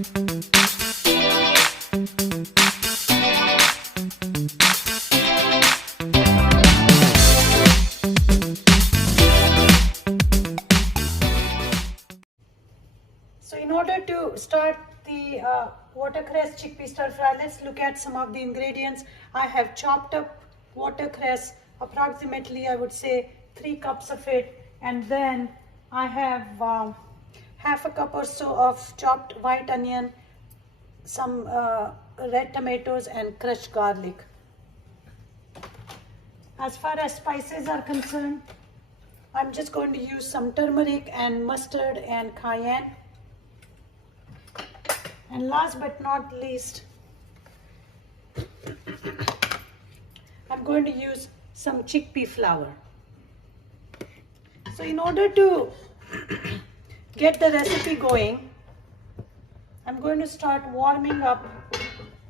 So in order to start the watercress chickpea stir fry, let's look at some of the ingredients. I have chopped up watercress, approximately I would say 3 cups of it, and then I have half a cup or so of chopped white onion, some red tomatoes and crushed garlic. As far as spices are concerned, I'm just going to use some turmeric and mustard and cayenne. And last but not least, I'm going to use some chickpea flour. So in order to get the recipe going, I'm going to start warming up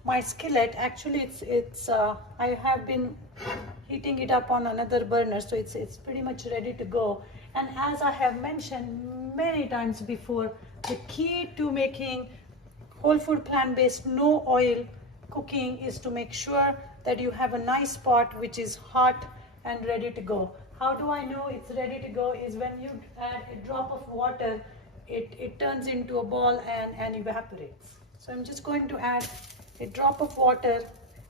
my skillet. Actually, I have been heating it up on another burner, so it's pretty much ready to go. And as I have mentioned many times before, the key to making whole food plant-based no oil cooking is to make sure that you have a nice pot which is hot and ready to go. How do I know it's ready to go? Is when you add a drop of water, it turns into a ball and evaporates. So I'm just going to add a drop of water.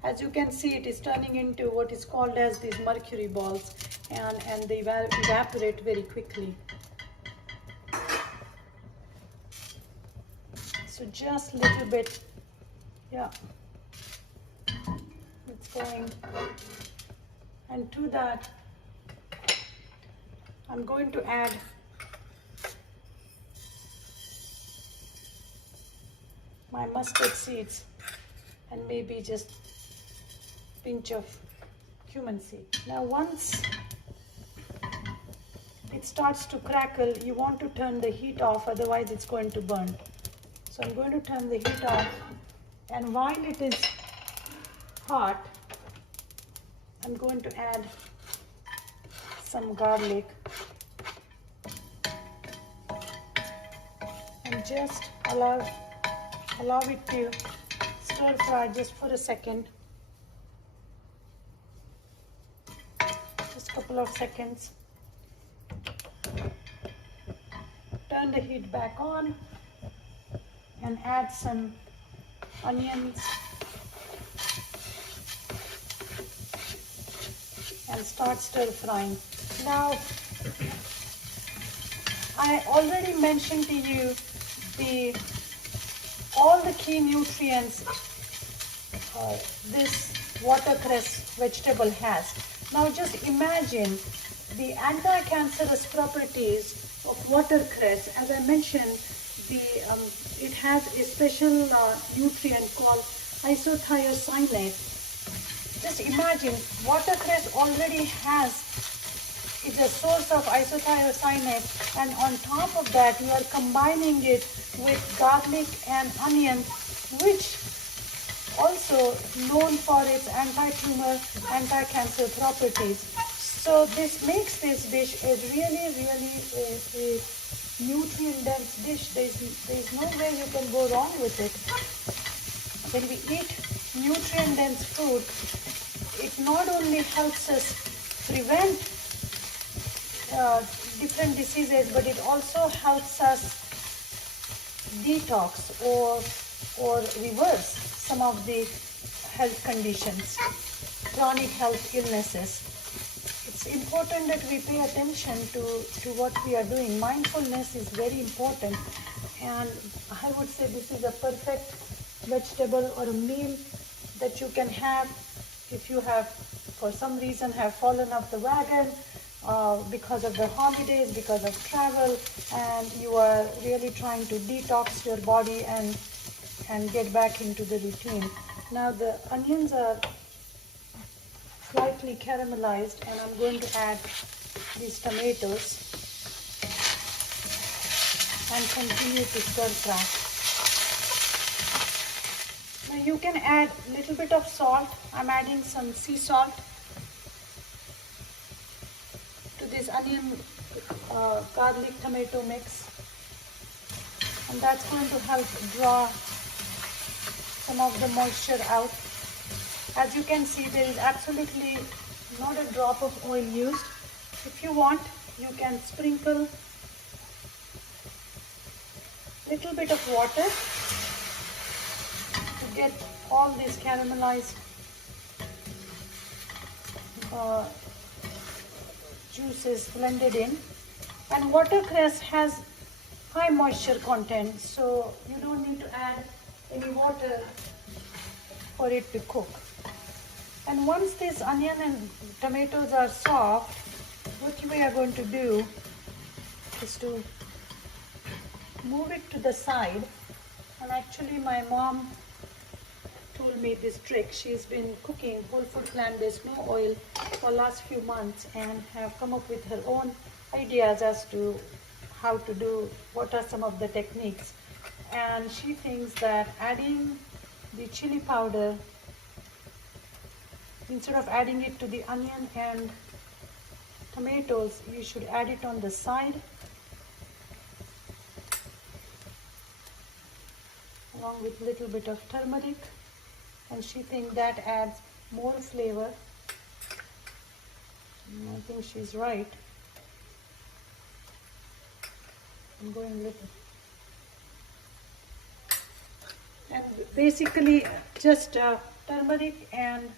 As you can see, it is turning into what is called as these mercury balls, and they evaporate very quickly. So just a little bit, yeah, it's going. And to that, I'm going to add my mustard seeds and maybe just a pinch of cumin seed. Now once it starts to crackle, you want to turn the heat off, otherwise it's going to burn. So I'm going to turn the heat off, and while it is hot, I'm going to add some garlic and just allow it to stir fry just for a second, just a couple of seconds. Turn the heat back on and add some onions and start stir frying. Now, I already mentioned to you all the key nutrients this watercress vegetable has. Now just imagine the anti-cancerous properties of watercress. As I mentioned, it has a special nutrient called isothiocyanate. Just imagine, watercress already is a source of isothiocyanate, and on top of that you are combining it with garlic and onion, which also known for its anti-tumor, anti-cancer properties. So this makes this dish a really a nutrient dense dish. There's no way you can go wrong with it. When we eat nutrient dense food, it not only helps us prevent different diseases, but it also helps us detox or reverse some of the health conditions, chronic health illnesses. It's important that we pay attention to what we are doing. Mindfulness is very important, and I would say this is a perfect vegetable or a meal that you can have if you have, for some reason, have fallen off the wagon because of the holidays, because of travel, and you are really trying to detox your body and get back into the routine. Now the onions are slightly caramelized, and I'm going to add these tomatoes and continue to stir fry. Now you can add a little bit of salt. I'm adding some sea salt to this onion garlic tomato mix, and that's going to help draw some of the moisture out. As you can see, there is absolutely not a drop of oil used. If you want, you can sprinkle little bit of water to get all these caramelized juices blended in. And watercress has high moisture content, so you don't need to add any water for it to cook. And once these onion and tomatoes are soft, what we are going to do is to move it to the side. And actually my mom told me this trick. She's been cooking whole food plant-based, no oil, for last few months, and have come up with her own ideas as to how to do, what are some of the techniques. And she thinks that adding the chili powder, instead of adding it to the onion and tomatoes, you should add it on the side, along with little bit of turmeric, and she thinks that adds more flavor. And I think she's right. I'm going little. And basically just turmeric and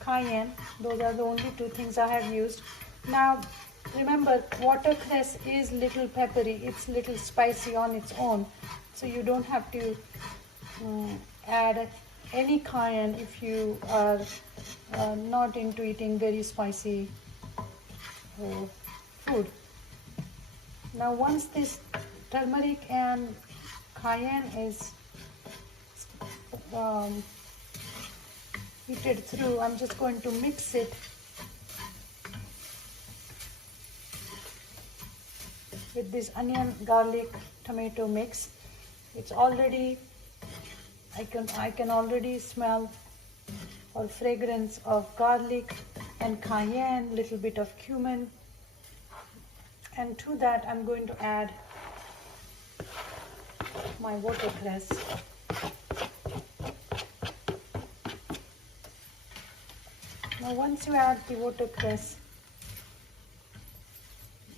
cayenne, those are the only two things I have used. Now remember, watercress is little peppery, it's little spicy on its own, so you don't have to add any cayenne if you are not into eating very spicy food. Now once this turmeric and cayenne is heated through, I'm just going to mix it with this onion, garlic, tomato mix. It's already, I can already smell or fragrance of garlic and cayenne, little bit of cumin, and to that I'm going to add my watercress. Now once you add the watercress,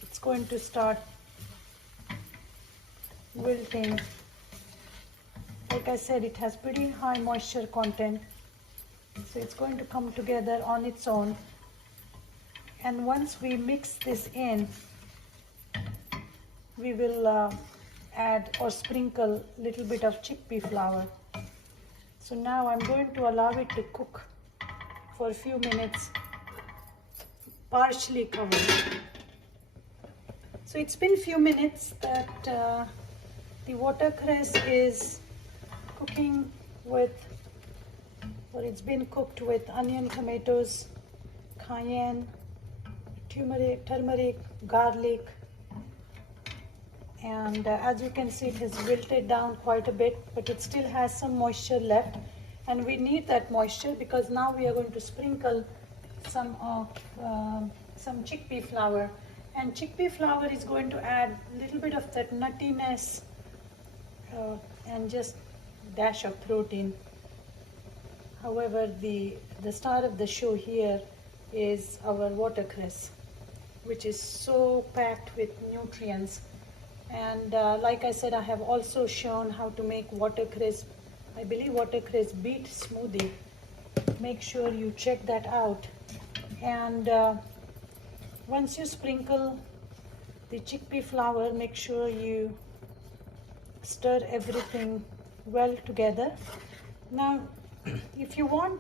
it's going to start wilting. Like I said, it has pretty high moisture content, so it's going to come together on its own. And once we mix this in, we will add or sprinkle a little bit of chickpea flour. So now I'm going to allow it to cook for a few minutes, partially covered. So it's been a few minutes that the watercress is cooking with, or it's been cooked with onion, tomatoes, cayenne, turmeric, garlic, and as you can see, it has wilted down quite a bit, but it still has some moisture left, and we need that moisture because now we are going to sprinkle some chickpea flour, and chickpea flour is going to add a little bit of that nuttiness and just dash of protein. However, the star of the show here is our watercress, which is so packed with nutrients. And like I said, I have also shown how to make watercress, I believe watercress beet smoothie. Make sure you check that out. And once you sprinkle the chickpea flour, make sure you stir everything well together. Now if you want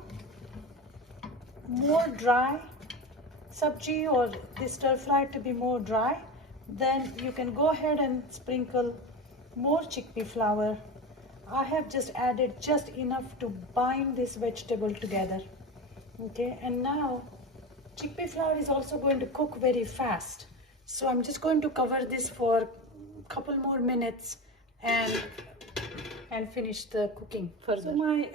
more dry sabji or the stir fry to be more dry, then you can go ahead and sprinkle more chickpea flour. I have just added just enough to bind this vegetable together. Okay, and now chickpea flour is also going to cook very fast, so I'm just going to cover this for a couple more minutes and finish the cooking further. So my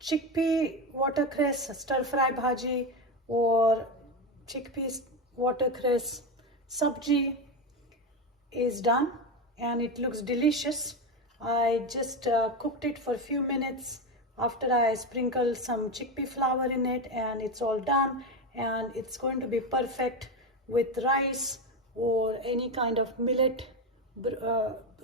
chickpea watercress stir fry bhaji or chickpeas watercress sabji is done. and it looks delicious. I just cooked it for a few minutes after I sprinkled some chickpea flour in it, and it's all done, and it's going to be perfect with rice or any kind of millet,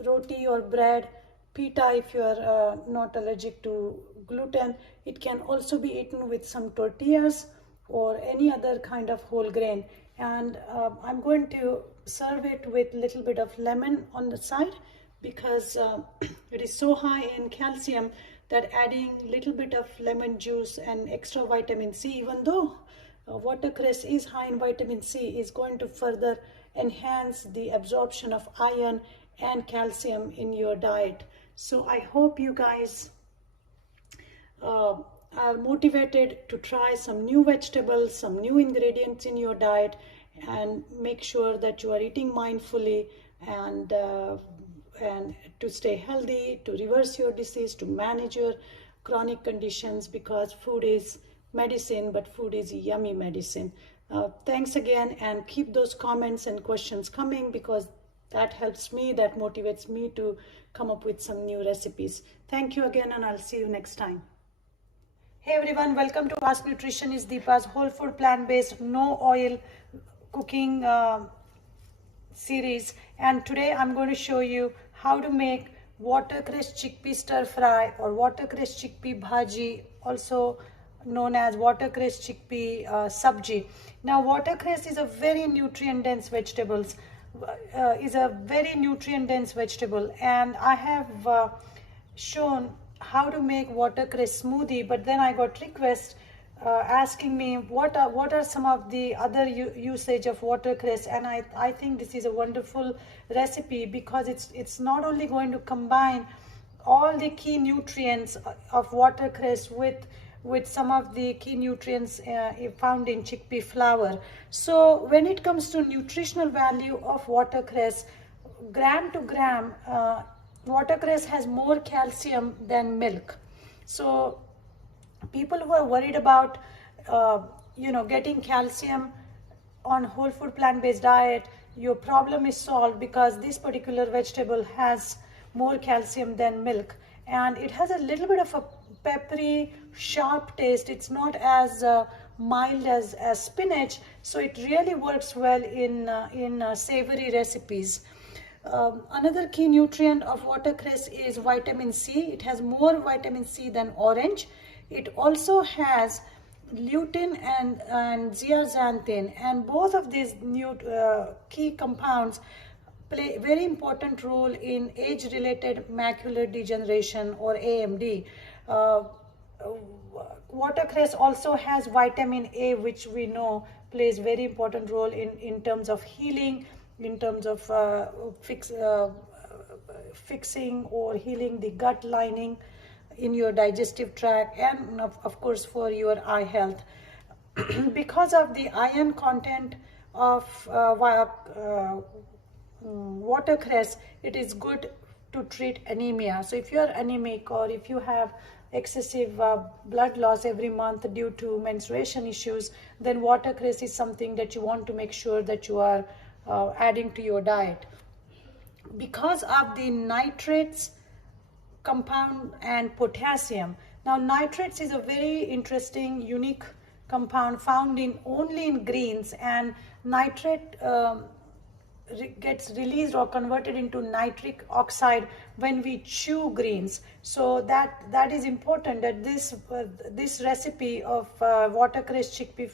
roti or bread, pita if you are not allergic to gluten. It can also be eaten with some tortillas or any other kind of whole grain. And I'm going to serve it with a little bit of lemon on the side, because it is so high in calcium that adding a little bit of lemon juice and extra vitamin C, even though watercress is high in vitamin C, is going to further enhance the absorption of iron and calcium in your diet. So I hope you guys are motivated to try some new vegetables, some new ingredients in your diet, and make sure that you are eating mindfully, and to stay healthy, to reverse your disease, to manage your chronic conditions, because food is medicine, but food is yummy medicine. Thanks again, and keep those comments and questions coming, because that helps me, that motivates me to come up with some new recipes. Thank you again, and I'll see you next time. Hey everyone, welcome to Ask Nutritionist, Deepa's whole food plant-based no oil cooking series. And today I'm going to show you how to make watercress chickpea stir fry, or watercress chickpea bhaji, also known as watercress chickpea subji. Now watercress is a very nutrient dense vegetable, and I have shown how to make watercress smoothie, but then I got requests asking me what are some of the other usage of watercress, and I think this is a wonderful recipe, because it's not only going to combine all the key nutrients of watercress with some of the key nutrients found in chickpea flour. So when it comes to nutritional value of watercress, gram to gram, watercress has more calcium than milk. So people who are worried about getting calcium on whole food plant-based diet, your problem is solved, because this particular vegetable has more calcium than milk, and it has a little bit of a peppery, sharp taste. It's not as mild as spinach, so it really works well in savory recipes. Another key nutrient of watercress is vitamin C. It has more vitamin C than orange. It also has lutein and zeaxanthin, and both of these key compounds play a very important role in age-related macular degeneration, or AMD. Watercress also has vitamin A, which we know plays very important role in terms of healing, in terms of fixing or healing the gut lining in your digestive tract, and of course for your eye health. Because of the iron content of watercress, it is good to treat anemia. So if you are anemic, or if you have excessive blood loss every month due to menstruation issues, then watercress is something that you want to make sure that you are adding to your diet. Because of the nitrates compound and potassium. Now nitrates is a very interesting, unique compound found only in greens, and nitrate gets released or converted into nitric oxide when we chew greens. So that is important, that this recipe of watercress chickpea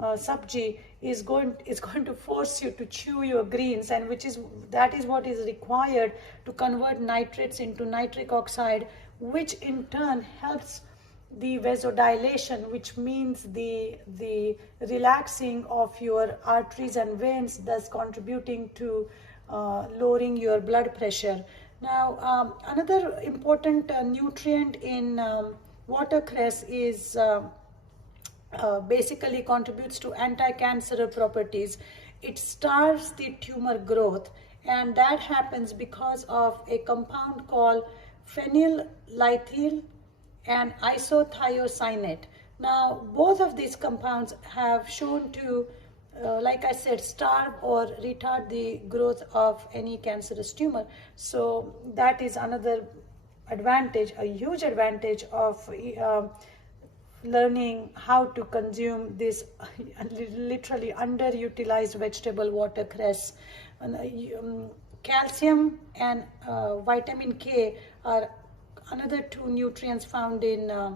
subji is going to force you to chew your greens, and that is what is required to convert nitrates into nitric oxide, which in turn helps the vasodilation, which means the relaxing of your arteries and veins, thus contributing to lowering your blood pressure. Now another important nutrient in watercress is basically contributes to anti-cancerous properties. It starves the tumor growth, and that happens because of a compound called phenylethyl and isothiocyanate. Now both of these compounds have shown to like I said, starve or retard the growth of any cancerous tumor. So that is another advantage, a huge advantage of learning how to consume this literally underutilized vegetable, watercress. Calcium and vitamin K are another two nutrients found in uh,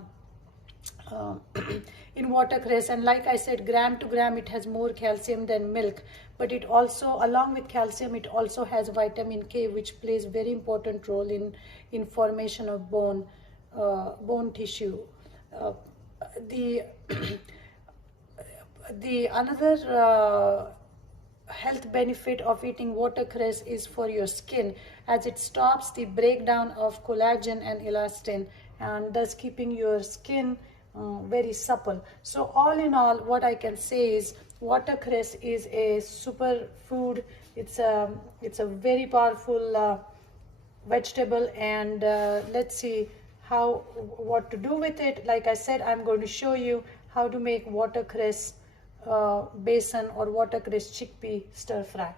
in watercress, and like I said, gram to gram it has more calcium than milk, but it also, along with calcium, it also has vitamin K, which plays very important role in formation of bone tissue. uh, the the another health benefit of eating watercress is for your skin, as it stops the breakdown of collagen and elastin, and thus keeping your skin very supple. So all in all, what I can say is watercress is a super food. It's a very powerful vegetable, and let's see what to do with it. Like I said, I'm going to show you how to make watercress besan or watercress chickpea stir fry.